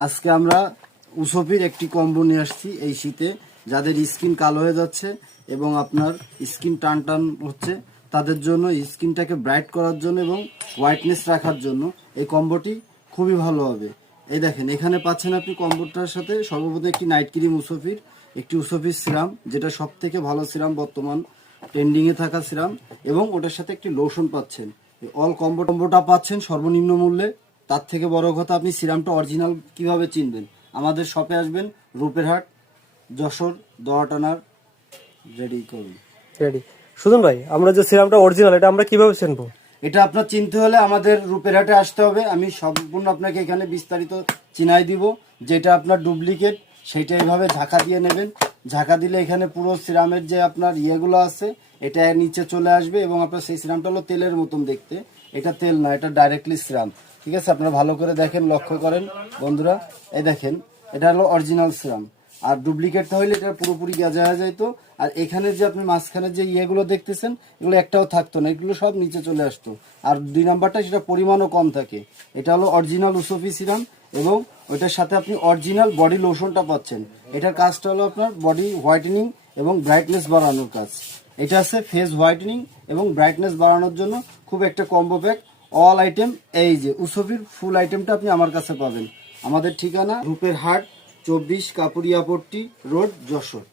আজকে আমরা উসোপির একটি কম্বো নিয়ে আসছি এই শীতে, যাদের স্কিন কালো হয়ে যাচ্ছে এবং আপনার স্কিন টান টান হচ্ছে তাদের জন্য, স্কিনটাকে ব্রাইট করার জন্য এবং হোয়াইটনেস রাখার জন্য এই কম্বোটি খুবই ভালো হবে। এই দেখেন, এখানে পাচ্ছেন আপনি কম্বোটার সাথে সর্বপ্রথম একটি নাইট ক্রিম উসোপির, একটি উসোপির সিরাম, যেটা সব থেকে ভালো সিরাম বর্তমান ট্রেন্ডিংয়ে থাকা সিরাম, এবং ওটার সাথে একটি লোশন পাচ্ছেন। অল কম্বোটা পাচ্ছেন সর্বনিম্ন মূল্যে। তার থেকে বড় কথা, আপনি সিরামটা অরিজিনাল কিভাবে চিনবেন? আমাদের শপে আসবেন, রূপেরহাট, যশোর, দোয়াটানার। রেডি করুন। রেডি। সুজন ভাই, আমরা যে সিরামটা অরিজিনাল, এটা আমরা কিভাবে চিনবো? এটা আপনার চিনতে হলে আমাদের রূপেরহাটে আসতে হবে। আমি সম্পূর্ণ আপনাকে এখানে বিস্তারিত চিনাই দিব। যেটা আপনার ডুপ্লিকেট সেইটা এইভাবে ঝাঁকা দিয়ে নেবেন। ঝাঁকা দিলে এখানে পুরো সিরামের যে আপনার ইয়েগুলো আছে এটা নিচে চলে আসবে, এবং আপনার সেই সিরামটা হলো তেলের মতন দেখতে। এটা তেল না, এটা ডাইরেক্টলি সিরাম। ঠিক আছে, আপনারা ভালো করে দেখেন, লক্ষ্য করেন বন্ধুরা। এই দেখেন, এটা হলো অরিজিনাল সিরাম। আর ডুপ্লিকেটটা হইলে এটা পুরোপুরি গেজা হয়ে যাইতো। আর এখানে যে আপনি মাঝখানে যে ইয়েগুলো দেখতেছেন, এগুলো একটাও থাকতো না, এগুলো সব নিচে চলে আসতো। আর 2 নাম্বারটা, সেটা পরিমাণও কম থাকে। এটা হলো অরিজিনাল উসোফি সিরাম, এবং ওইটার সাথে আপনি অরিজিনাল বডি লোশনটা পাচ্ছেন। এটার কাজটা হলো আপনার বডি হোয়াইটেনিং এবং ব্রাইটনেস বাড়ানোর কাজ। এটা আছে ফেস হোয়াইটেনিং এবং ব্রাইটনেস বাড়ানোর জন্য খুব একটা কম্বো প্যাক। অল আইটেম, এই যে উসোফির ফুল আইটেমটা আপনি আমার কাছে পাবেন। আমাদের ঠিকানা রূপেরহাট 24 কাপুরিয়াপট্টি রোড, যশোর।